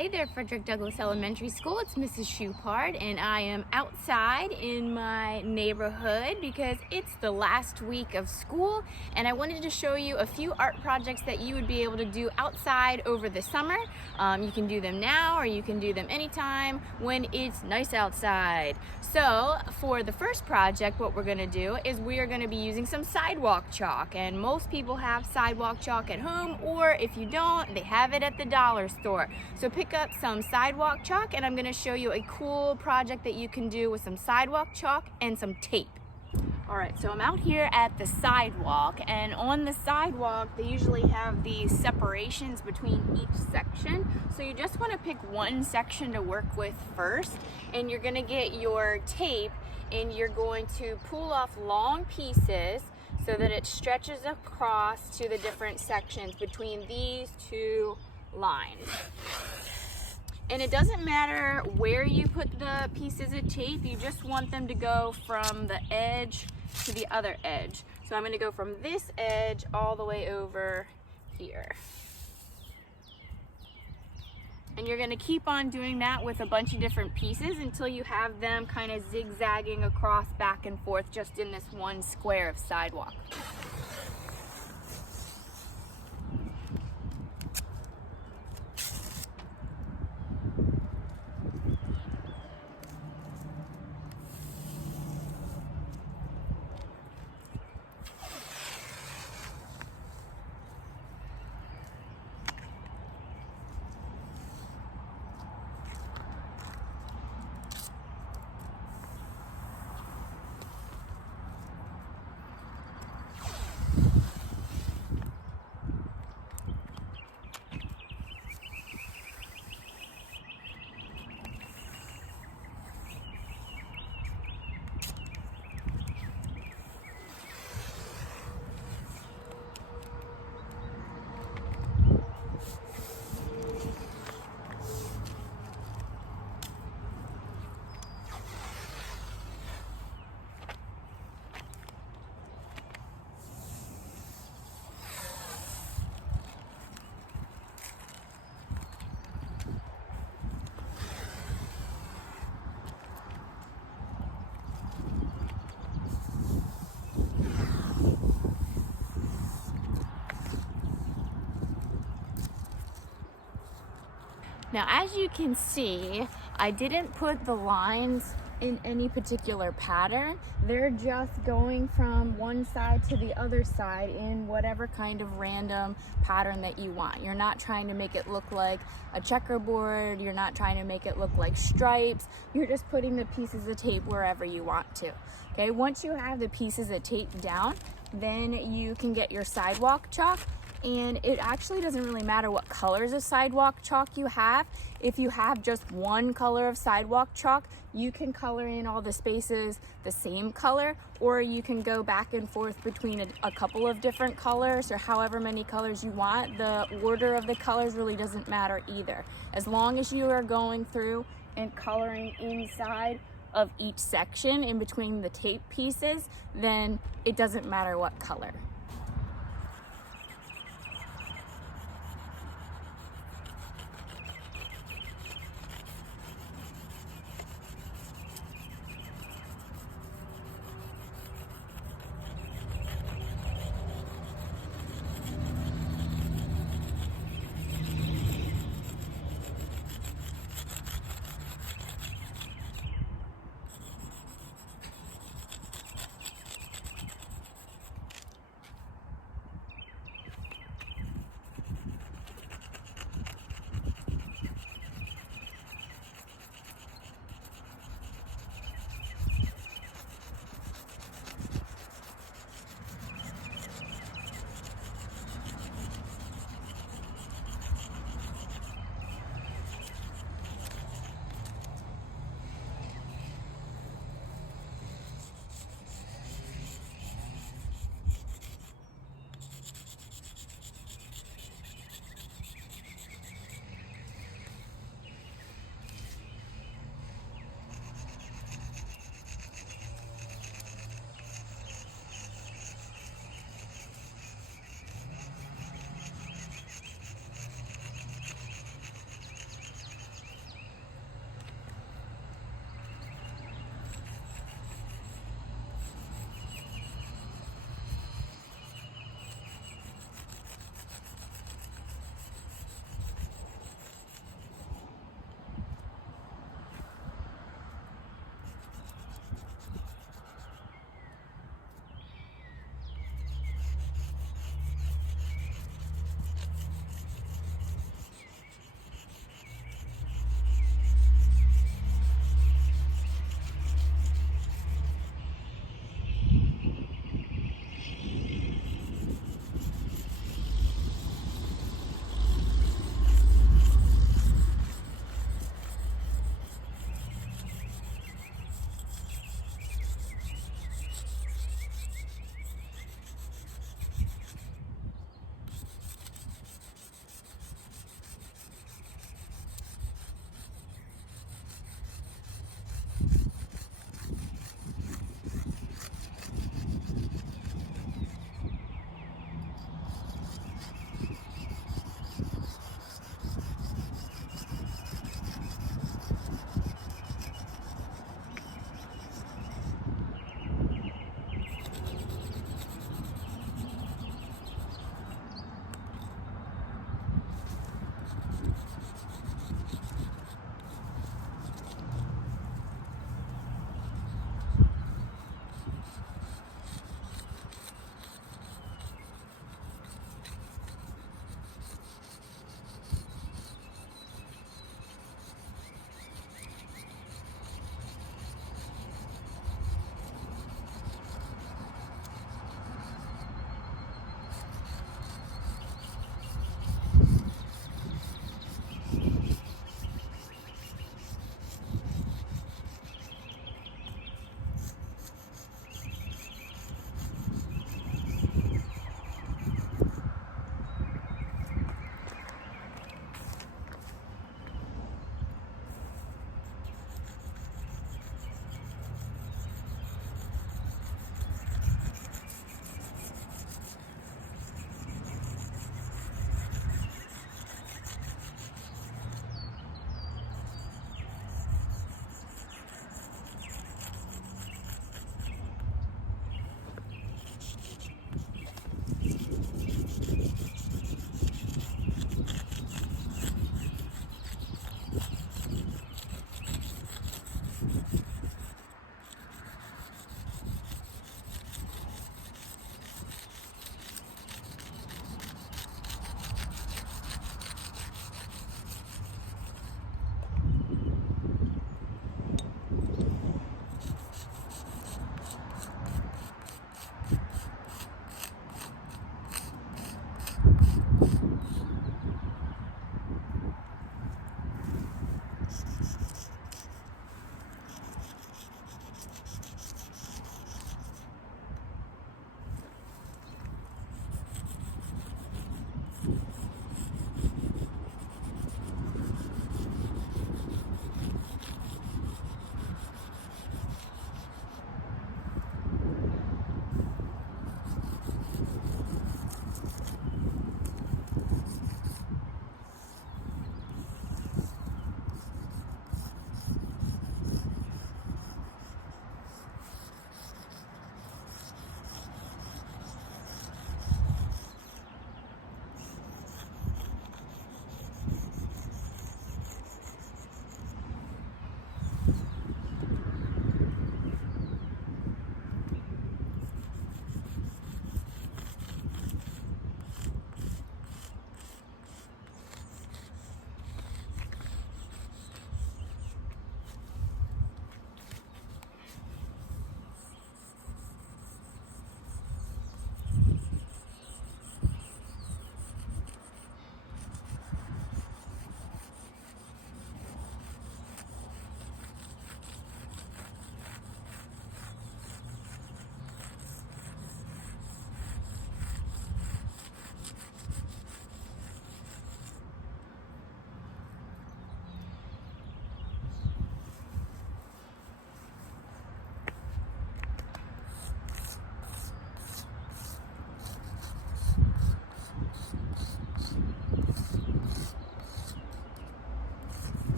Hey there, Frederick Douglass Elementary School. It's Mrs. Shoepard, and I am outside in my neighborhood because it's the last week of school, and I wanted to show you a few art projects that you would be able to do outside over the summer. You can do them now, or you can do them anytime when it's nice outside. So for the first project, what we're going to do is we are going to be using some sidewalk chalk, and most people have sidewalk chalk at home, or if you don't, they have it at the dollar store. So pick up some sidewalk chalk, and I'm going to show you a cool project that you can do with some sidewalk chalk and some tape. Alright, so I'm out here at the sidewalk, and on the sidewalk they usually have these separations between each section. So you just want to pick one section to work with first, and you're going to get your tape and you're going to pull off long pieces so that it stretches across to the different sections between these two lines. And it doesn't matter where you put the pieces of tape, you just want them to go from the edge to the other edge. So I'm going to go from this edge all the way over here. And you're going to keep on doing that with a bunch of different pieces until you have them kind of zigzagging across back and forth just in this one square of sidewalk. Now, as you can see, I didn't put the lines in any particular pattern. They're just going from one side to the other side in whatever kind of random pattern that you want. You're not trying to make it look like a checkerboard. You're not trying to make it look like stripes. You're just putting the pieces of tape wherever you want to. Okay, once you have the pieces of tape down, then you can get your sidewalk chalk. And it actually doesn't really matter what colors of sidewalk chalk you have. If you have just one color of sidewalk chalk, you can color in all the spaces the same color, or you can go back and forth between a couple of different colors, or however many colors you want. The order of the colors really doesn't matter either. As long as you are going through and coloring inside of each section in between the tape pieces, then it doesn't matter what color.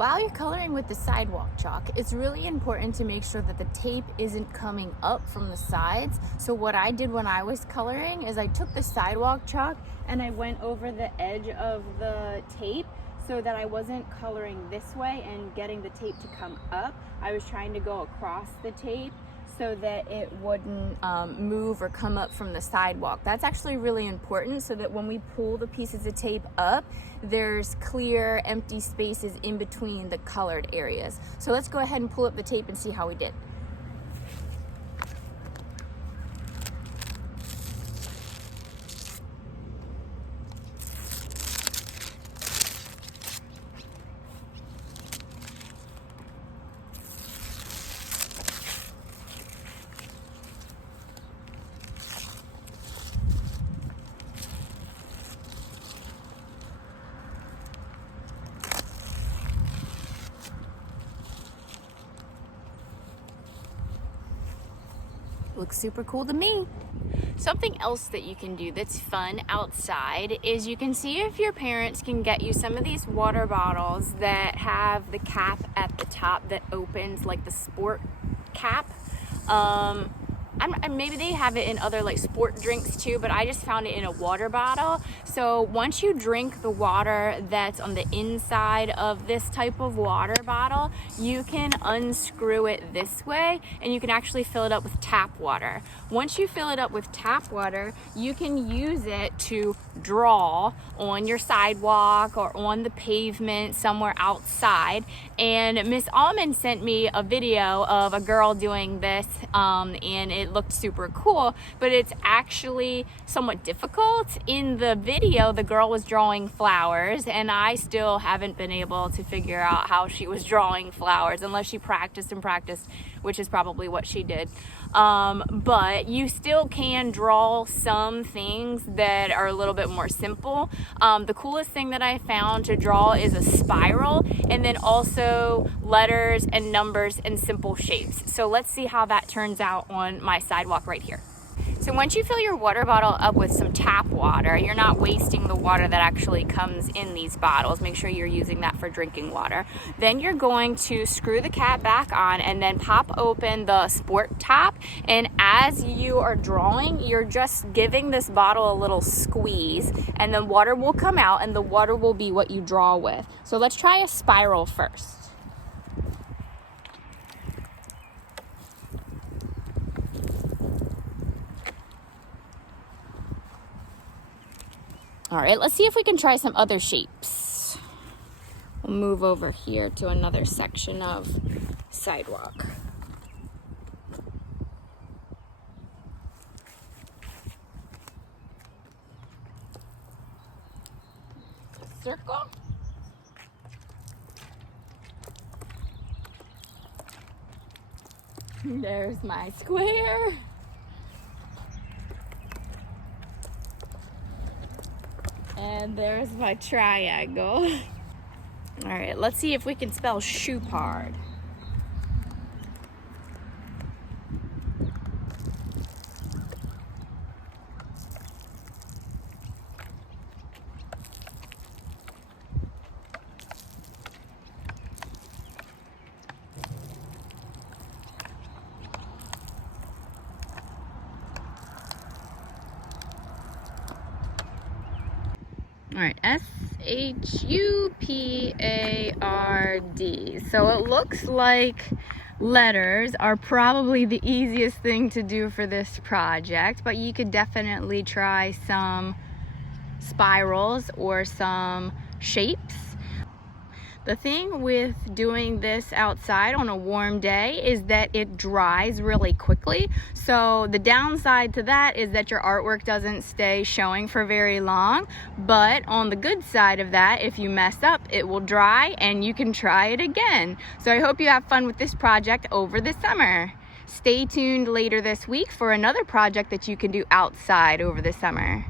While you're coloring with the sidewalk chalk, it's really important to make sure that the tape isn't coming up from the sides. So what I did when I was coloring is I took the sidewalk chalk and I went over the edge of the tape so that I wasn't coloring this way and getting the tape to come up. I was trying to go across the tape so that it wouldn't move or come up from the sidewalk. That's actually really important so that when we pull the pieces of tape up, there's clear, empty spaces in between the colored areas. So let's go ahead and pull up the tape and see how we did. Looks super cool to me. Something else that you can do that's fun outside is you can see if your parents can get you some of these water bottles that have the cap at the top that opens, like the sport cap. Maybe they have it in other like sport drinks too, but I just found it in a water bottle. So once you drink the water that's on the inside of this type of water bottle, you can unscrew it this way and you can actually fill it up with tap water. Once you fill it up with tap water, you can use it to draw on your sidewalk or on the pavement somewhere outside. And Miss Almond sent me a video of a girl doing this, and it looked super cool, but it's actually somewhat difficult. In the video, the girl was drawing flowers, and I still haven't been able to figure out how she was drawing flowers unless she practiced and practiced, which is probably what she did. But you still can draw some things that are a little bit more simple. The coolest thing that I found to draw is a spiral, and then also letters and numbers and simple shapes. So let's see how that turns out on my sidewalk right here. So once you fill your water bottle up with some tap water, you're not wasting the water that actually comes in these bottles. Make sure you're using that for drinking water. Then you're going to screw the cap back on and then pop open the sport top. And as you are drawing, you're just giving this bottle a little squeeze, and then water will come out and the water will be what you draw with. So let's try a spiral first. All right, let's see if we can try some other shapes. We'll move over here to another section of sidewalk. Circle. There's my square. And there's my triangle. All right, let's see if we can spell Shoepard. All right, S-H-U-P-A-R-D. So it looks like letters are probably the easiest thing to do for this project, but you could definitely try some spirals or some shapes. The thing with doing this outside on a warm day is that it dries really quickly. So the downside to that is that your artwork doesn't stay showing for very long. But on the good side of that, if you mess up, it will dry and you can try it again. So I hope you have fun with this project over the summer. Stay tuned later this week for another project that you can do outside over the summer.